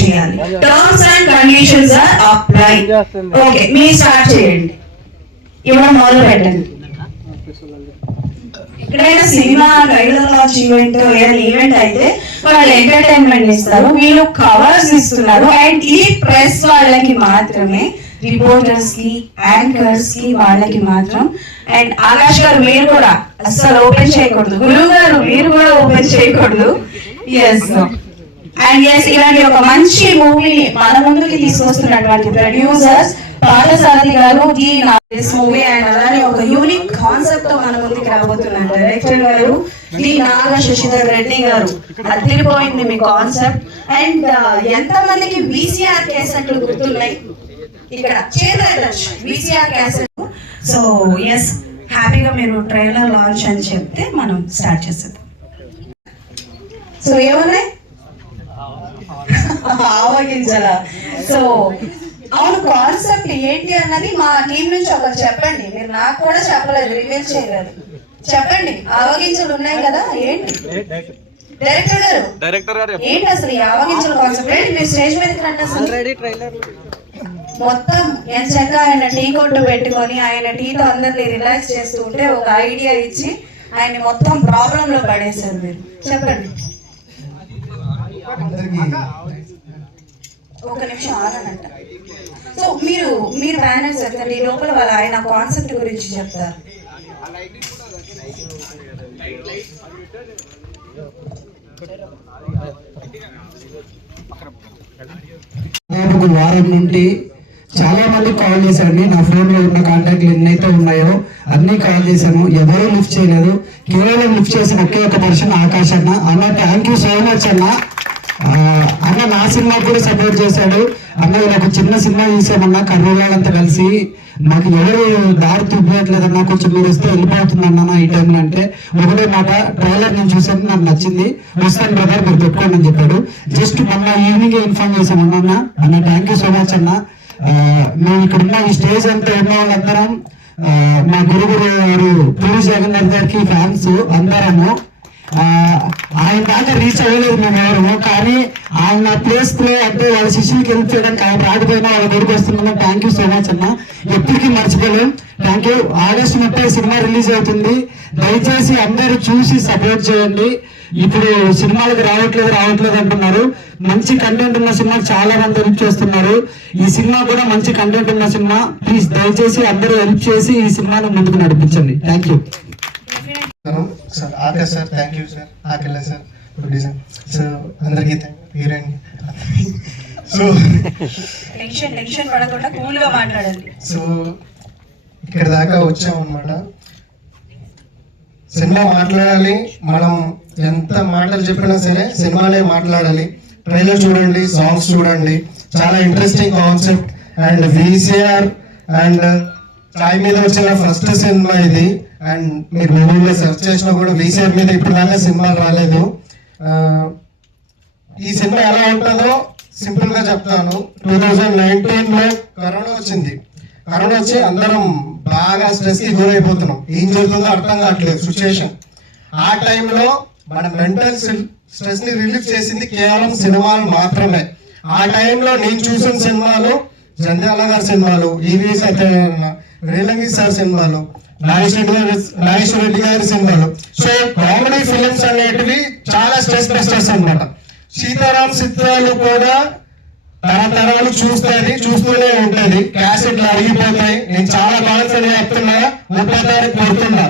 చేయాలి. Terms and conditions are apply okay me start చేయండి. ఇవ్వడం మొదలు పెట్టండి. ఎక్కడైనా సినిమా ట్రైలర్ లాంచ్ ఈవెంట్ ఏదైనా ఈవెంట్ అయితే వాళ్ళు ఎంటర్టైన్మెంట్ ఇస్తారు. వీళ్ళు కవర్స్ ఇస్తున్నారు. అండ్ ఈ ప్రెస్ వాళ్ళకి మాత్రమే రిపోర్టర్స్కి యాంకర్స్కి వాళ్ళకి మాత్రం. అండ్ ఆకాష్ గారు మీరు కూడా అస్సలు ఓపెన్ చేయకూడదు. గురువు గారు మీరు కూడా ఓపెన్ చేయకూడదు. ఎస్ అండ్ ఎస్ ఇలాంటి ఒక మంచి మూవీని మన ముందుకి తీసుకొస్తున్నటువంటి ప్రొడ్యూసర్స్ పార్థసారథి గారు దిస్ మూవీ అండ్ అలానే ఒక యూనిక్ కాన్సెప్ట్తో మన ముందుకి రాబోతున్నారు. డైరెక్టర్ గారు డి నాగ శశిధర్ రెడ్డి గారు. అదిరిపోయింది మీ కాన్సెప్ట్ అండ్ ఎంత మందికి బీసీఆర్ క్యాసెట్లు గుర్తున్నాయి? ఇక్కడ చేరచ్చు బీసీఆర్ క్యాసెట్ సో ఎస్ హ్యాపీగా మీరు ట్రైలర్ లాంచ్ అని చెప్తే మనం స్టార్ట్ చేసేద్దాం. సో ఏమన్నాయి? ఆవగించాలా సో అవును కాన్సెప్ట్ ఏంటి అన్నది మా టీం నుంచి ఒకరు చెప్పండి. మీరు నాకు కూడా చెప్పలేదు రివీల్ చేయలేదు. చెప్పండి ఆవగించలు ఉన్నాయి కదా ఏంటి? డైరెక్టర్ గారు డైరెక్టర్ గారు ఏంటి అసలు ఈ ఆవగించల కాన్సెప్ట్ ఏంటి మీరు స్టేజ్ మీదకి రండి అసలు? మొత్తం ఎంచక్క ఆయన టీ కొట్టు పెట్టుకొని ఆయన టీతో అందరిని రిలాక్స్ చేస్తూ ఉంటే ఒక ఐడియా ఇచ్చి ఆయన మొత్తం ప్రాబ్లం లో పడేశారు మీరు. చెప్పండి. ఒక నిమిషం ఆగనంట సో మీరు మీరు బ్యానర్స్ చెప్తారు ఈ లోపల వాళ్ళ ఆయన కాన్సెప్ట్ గురించి చెప్తారు. దాదాపు ఒక వారం నుండి చాలా మంది కాల్ చేశారండి. నా ఫోన్లో ఉన్న కాంటాక్ట్లు ఎన్నైతే ఉన్నాయో అన్ని కాల్ చేశాను ఎవరూ లిఫ్ట్ చేయలేదు. కేవలం లిఫ్ట్ చేసిన ఒకే ఒక పర్సన్ ఆకాష్ అన్న. అన్న థ్యాంక్ యూ సో మచ్ అన్న. అన్న నా సినిమా కూడా సపోర్ట్ చేశాడు. అన్న నాకు ఒక చిన్న సినిమా తీసామన్నా కర్రోళ్ళంతా కలిసి మాకు ఎవరు దారి చూపించట్లేదన్నా కొంచెం మీరు వస్తే వెళ్ళిపోతుందన్న ఈ టైంలో అంటే. ఒకటే మాట ట్రైలర్ నేను చూసాను నాకు నచ్చింది. వస్తాను బ్రదర్ మీరు పెట్టుకోండి అని చెప్పాడు. జస్ట్ మొన్న ఈవినింగ్ ఇన్ఫార్మ్ చేశాను అన్న. అన్న థ్యాంక్ యూ సో మచ్ అన్న. మేము ఇక్కడ ఉన్న ఈ స్టేజ్ అంతా ఉన్న వాళ్ళందరం మా గురువు గారు పూరి జగన్నాథ్ గారికి ఫ్యాన్స్ అందరము. ఆయన దాకా రీచ్ అవ్వలేదు మేము ఎవరు. కానీ ఆయన ప్లేస్లో అంటే వాళ్ళ శిష్యులకి హెల్ప్ చేయడానికి ఆయన రాకపోయినా వాళ్ళ దగ్గరికి వస్తున్నాం థ్యాంక్ యూ సో మచ్ అన్న. ఎప్పటికీ మర్చిపోలేం. థ్యాంక్ యూ ఆగస్ట్ ముప్పై సినిమా రిలీజ్ అవుతుంది. దయచేసి అందరూ చూసి సపోర్ట్ చేయండి. ఇప్పుడు సినిమాలకు రావట్లేదు రావట్లేదు అంటున్నారు. మంచి కంటెంట్ ఉన్న సినిమా చాలా మంది హెల్ప్ చేస్తున్నారు. ఈ సినిమా కూడా మంచి కంటెంట్ ఉన్న సినిమా. ప్లీజ్ దయచేసి అందరూ హెల్ప్ చేసి ఈ సినిమాను ముందుకు నడిపించండి. Thank you sir. Akash sir thank you sir. Akella sir. Producer so అందరికీ హీరోయిన్ సో టెన్షన్ టెన్షన్ పడకుండా కూల్గా మాట్లాడండి. సో ఇక్కడ దాకా వచ్చాం అనమాట సినిమా మాట్లాడాలి మనం ఎంత మాటలు చెప్పినా సరే సినిమానే మాట్లాడాలి. ట్రైలర్ చూడండి సాంగ్స్ చూడండి. చాలా interesting concept and VCR and చాయ్ మీద వచ్చిన ఫస్ట్ సినిమా ఇది. అండ్ మీరు గూగుల్లో సెర్చ్ చేసినా కూడా వీసీఆర్ మీద ఇప్పుడు దాకా సినిమా రాలేదు. ఈ సినిమా ఎలా ఉంటుందో సింపుల్గా చెప్తాను. టూ థౌజండ్ నైన్టీన్లో కరోనా వచ్చింది. కరోనా వచ్చి అందరం బాగా స్ట్రెస్కి గురైపోతున్నాం. ఏం జరుగుతుందో అర్థం కావట్లేదు సిచ్యుయేషన్ ఆ టైంలో మన మెంటల్ స్ట్రెస్ని రిలీఫ్ చేసింది కేవలం సినిమాలు మాత్రమే. ఆ టైంలో నేను చూసిన సినిమాలు జంధ్యాల గారి సినిమాలు ఈవీ సత్యనారాయణ రేలంగి సార్ సినిమాలు నాగేశ్వర రెడ్డి గారి రెడ్డి గారి సినిమాలు. సో కామెడీ ఫిలిమ్స్ అనేటివి చాలా స్ట్రెస్ బస్టర్స్ అన్నమాట. సీతారాం చిత్రాలు కూడా తరతరాలు చూస్తుంది చూస్తూనే ఉంటుంది క్యాసెట్లు అరిగిపోతాయి. నేను చాలా కాన్సెప్ట్ చెప్తున్నా. ముప్పై తారీఖు కొడుతున్నా